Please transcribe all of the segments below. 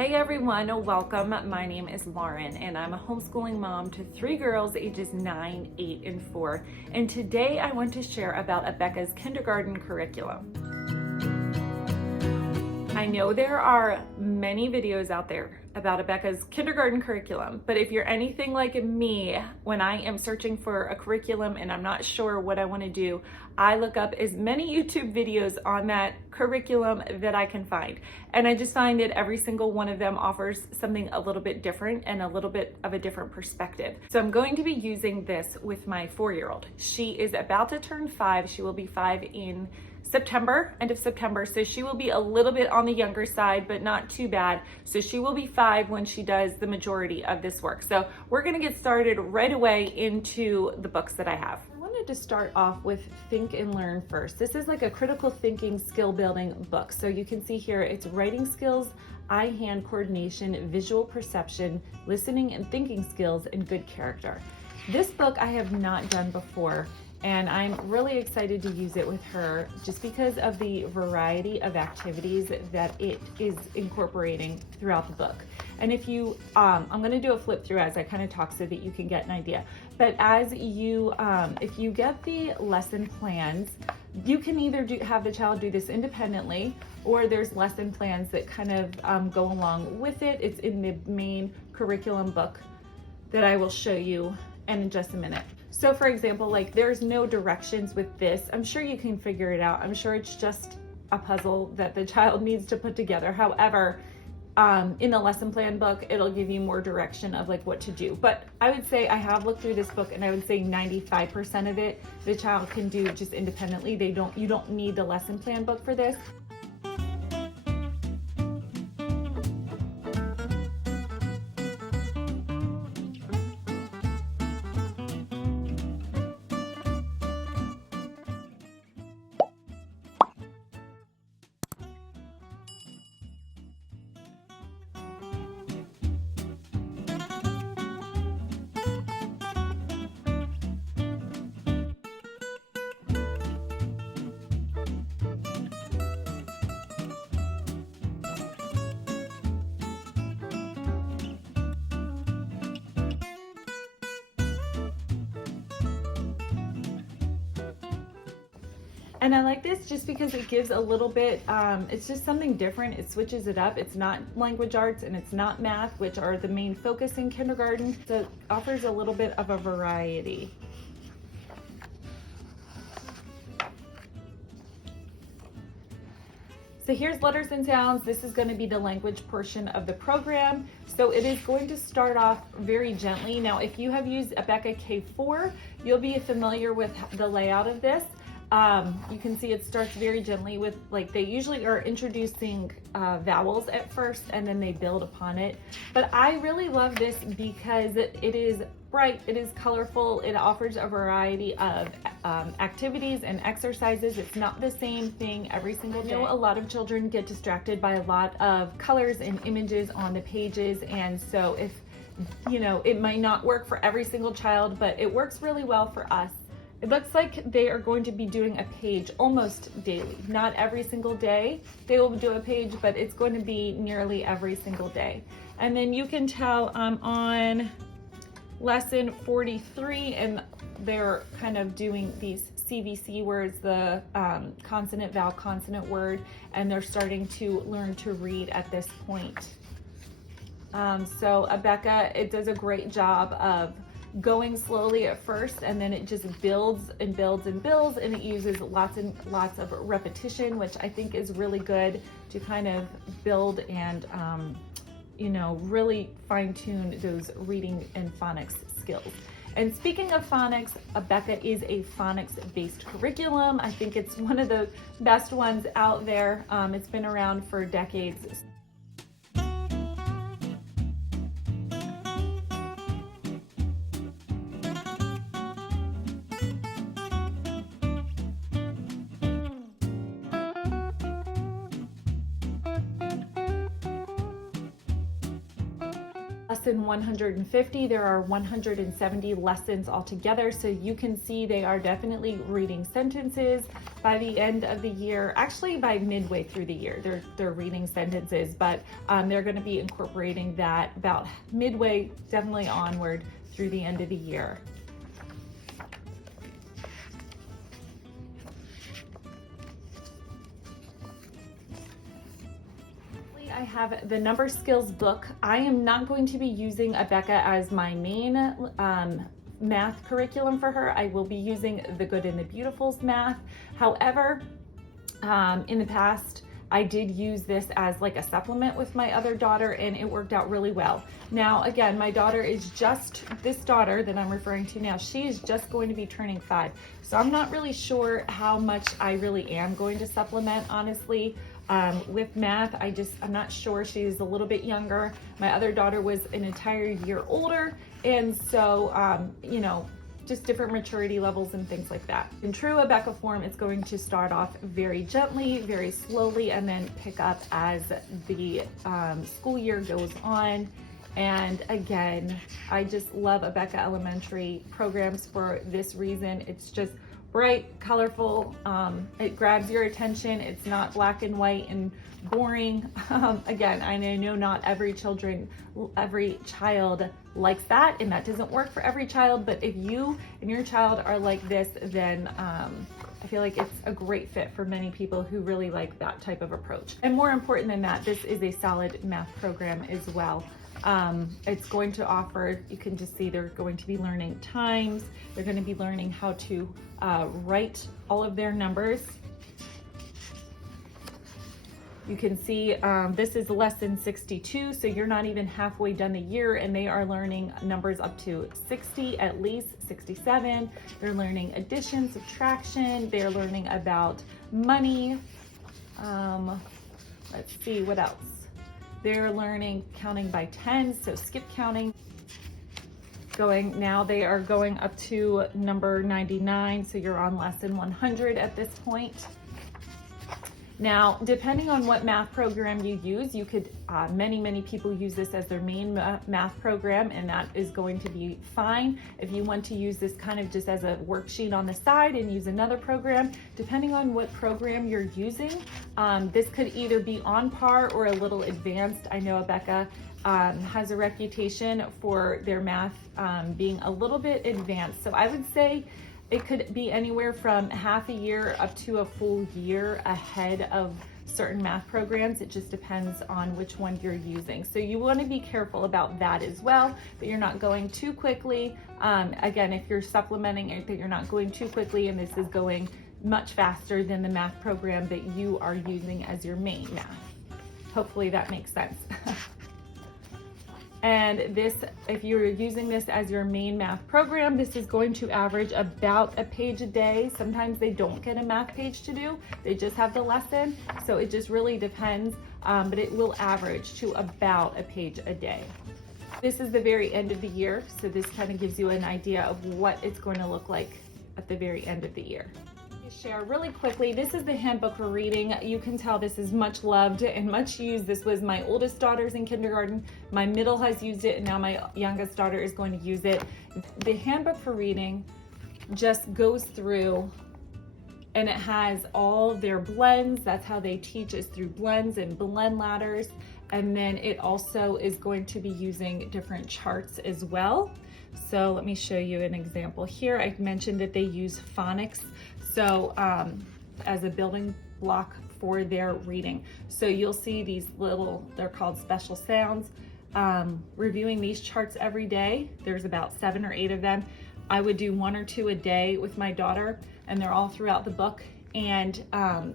Hey everyone, welcome. My name is Lauren and I'm a homeschooling mom to 3 girls ages 9, 8, and 4. And today I want to share about Abeka's kindergarten curriculum. I know there are many videos out there about Abeka's kindergarten curriculum, but if you're anything like me, when I am searching for a curriculum and I'm not sure what I want to do, I look up as many YouTube videos on that curriculum that I can find. And I just find that every single one of them offers something a little bit different and a little bit of a different perspective. So I'm going to be using this with my 4-year-old. She is about to turn 5. She will be 5 in September, end of September. So she will be a little bit on the younger side, but not too bad. So she will be 5 when she does the majority of this work. So we're gonna get started right away into the books that I have. I wanted to start off with Think and Learn first. This is like a critical thinking skill building book. So you can see here, it's writing skills, eye-hand coordination, visual perception, listening and thinking skills, and good character. This book I have not done before, and I'm really excited to use it with her just because of the variety of activities that it is incorporating throughout the book. And if you, I'm gonna do a flip through as I kind of talk so that you can get an idea. But as you, if you get the lesson plans, you can either have the child do this independently, or there's lesson plans that kind of go along with it. It's in the main curriculum book that I will show you in just a minute. So for example, like there's no directions with this. I'm sure you can figure it out. I'm sure it's just a puzzle that the child needs to put together. However, in the lesson plan book, it'll give you more direction of like what to do. But I would say I have looked through this book and I would say 95% of it, the child can do just independently. You don't need the lesson plan book for this. And I like this just because it gives a little bit, it's just something different. It switches it up. It's not language arts and it's not math, which are the main focus in kindergarten. So it offers a little bit of a variety. So here's letters and sounds. This is going to be the language portion of the program. So it is going to start off very gently. Now, if you have used Abeka K4, you'll be familiar with the layout of this. You can see it starts very gently with, like, they usually are introducing vowels at first and then they build upon it. But I really love this because it is bright, it is colorful, it offers a variety of activities and exercises. It's not the same thing every single day. I know a lot of children get distracted by a lot of colors and images on the pages, and so if, you know, it might not work for every single child, but it works really well for us. It looks like they are going to be doing a page almost daily. Not every single day they will do a page, but it's going to be nearly every single day. And then you can tell I'm on lesson 43 and they're kind of doing these CVC words, the consonant, vowel, consonant word, and they're starting to learn to read at this point. So Abeka, it does a great job of going slowly at first, and then it just builds and builds and builds, and it uses lots and lots of repetition, which I think is really good to kind of build and you know, really fine-tune those reading and phonics skills. And speaking of phonics, Abeka is a phonics-based curriculum. I think it's one of the best ones out there. It's been around for decades. Lesson 150, there are 170 lessons altogether, so you can see they are definitely reading sentences, by the end of the year, actually by midway through the year, they're reading sentences, but they're going to be incorporating that about midway, definitely onward through the end of the year. I have the number skills book. I am not going to be using Abeka as my main math curriculum for her. I will be using the Good and the Beautifuls math. However, in the past, I did use this as like a supplement with my other daughter, and it worked out really well. Now, again, my daughter is just, this daughter that I'm referring to now, she is just going to be turning 5. So I'm not really sure how much I really am going to supplement, honestly. With math, I'm not sure. She's a little bit younger. My other daughter was an entire year older. And so, you know, just different maturity levels and things like that. In true Abeka form, it's going to start off very gently, very slowly, and then pick up as the school year goes on. And again, I just love Abeka Elementary programs for this reason. It's just bright, colorful, it grabs your attention. It's not black and white and boring. Again, I know not every child likes that, and that doesn't work for every child, but if you and your child are like this, then I feel like it's a great fit for many people who really like that type of approach. And more important than that, this is a solid math program as well. It's going to offer, you can just see they're going to be learning times. They're going to be learning how to write all of their numbers. You can see this is lesson 62, so you're not even halfway done the year, and they are learning numbers up to 60, at least 67. They're learning addition, subtraction. They're learning about money. Let's see, what else? They're learning counting by tens, so skip counting. Now they are going up to number 99, so you're on lesson 100 at this point. Now, depending on what math program you use, you could, many people use this as their main math program, and that is going to be fine. If you want to use this kind of just as a worksheet on the side and use another program, depending on what program you're using, this could either be on par or a little advanced. I know Abeka has a reputation for their math being a little bit advanced. So I would say it could be anywhere from half a year up to a full year ahead of certain math programs. It just depends on which one you're using. So you want to be careful about that as well, that you're not going too quickly. Again, if you're supplementing it, that you're not going too quickly and this is going much faster than the math program that you are using as your main math. Hopefully that makes sense. And this, if you're using this as your main math program, this is going to average about a page a day. Sometimes they don't get a math page to do. They just have the lesson. So it just really depends, but it will average to about a page a day. This is the very end of the year. So this kind of gives you an idea of what it's going to look like at the very end of the year. Share really quickly, this is the handbook for reading. You can tell this is much loved and much used. This was my oldest daughter's in kindergarten. My middle has used it, and now my youngest daughter is going to use it. The handbook for reading just goes through, and it has all their blends. That's how they teach, is through blends and blend ladders. And then it also is going to be using different charts as well. So let me show you an example here. I mentioned that they use phonics, so as a building block for their reading. So you'll see these little, they're called special sounds. Reviewing these charts every day, there's about 7 or 8 of them. I would do 1 or 2 a day with my daughter, and they're all throughout the book. And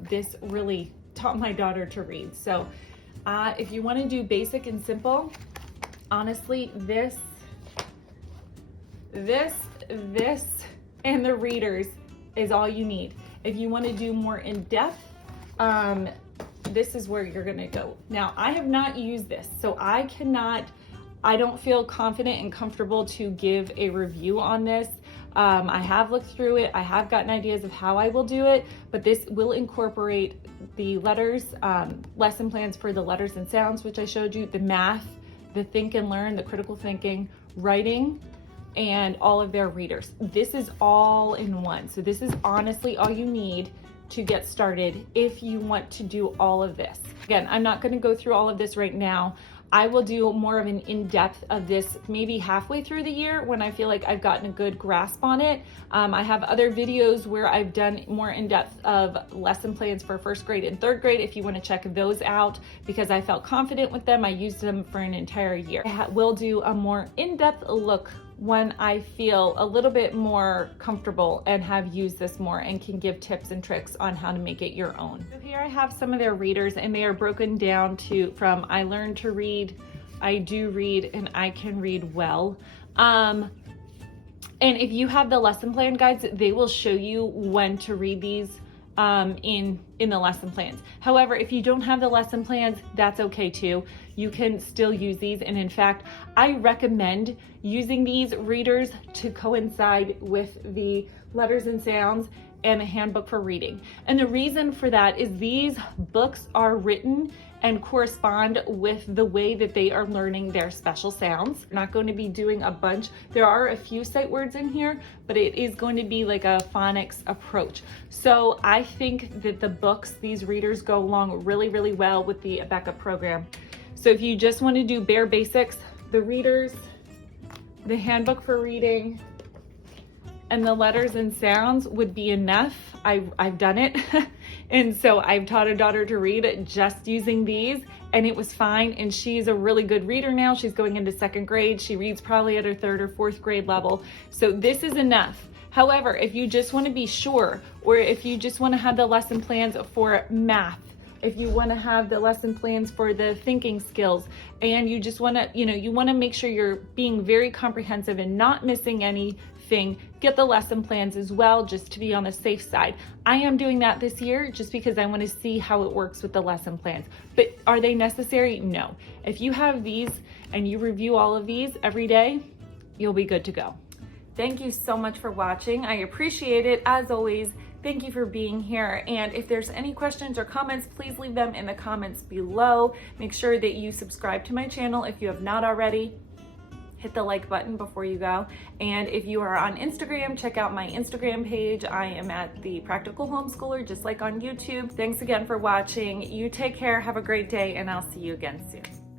this really taught my daughter to read. So if you want to do basic and simple, honestly, this, and the readers is all you need. If you want to do more in depth, this is where you're going to go. Now, I have not used this, so I don't feel confident and comfortable to give a review on this. I have looked through it. I have gotten ideas of how I will do it, but this will incorporate the letters, lesson plans for the letters and sounds, which I showed you, the math, the think and learn, the critical thinking, writing, and all of their readers. This is all in one. So this is honestly all you need to get started if you want to do all of this. Again, I'm not going to go through all of this right now. I will do more of an in-depth of this maybe halfway through the year when I feel like I've gotten a good grasp on it. I have other videos where I've done more in-depth of lesson plans for first grade and third grade if you want to check those out, because I felt confident with them. I used them for an entire year. I will do a more in-depth look when I feel a little bit more comfortable and have used this more and can give tips and tricks on how to make it your own. So here I have some of their readers, and they are broken down from I learned to read, I do read, and I can read well. And if you have the lesson plan guides, they will show you when to read these in the lesson plans. However, if you don't have the lesson plans, that's okay too. You can still use these. And in fact, I recommend using these readers to coincide with the letters and sounds and a handbook for reading. And the reason for that is these books are written and correspond with the way that they are learning their special sounds. We're not going to be doing a bunch. There are a few sight words in here, but it is going to be like a phonics approach. So I think that the books, these readers, go along really, really well with the Abeka program. So if you just want to do bare basics, the readers, the handbook for reading, and the letters and sounds would be enough. I've done it. And so I've taught a daughter to read just using these, and it was fine. And she's a really good reader now. She's going into second grade. She reads probably at her third or fourth grade level. So this is enough. However, if you just want to be sure, or if you just want to have the lesson plans for math, if you want to have the lesson plans for the thinking skills, and you just want to, you want to make sure you're being very comprehensive and not missing anything, get the lesson plans as well, just to be on the safe side. I am doing that this year just because I want to see how it works with the lesson plans. But are they necessary? No. If you have these and you review all of these every day, you'll be good to go. Thank you so much for watching. I appreciate it. As always, thank you for being here. And if there's any questions or comments, please leave them in the comments below. Make sure that you subscribe to my channel if you have not already. Hit the like button before you go. And if you are on Instagram, check out my Instagram page. I am at The Practical Homeschooler, just like on YouTube. Thanks again for watching. You take care, have a great day, and I'll see you again soon.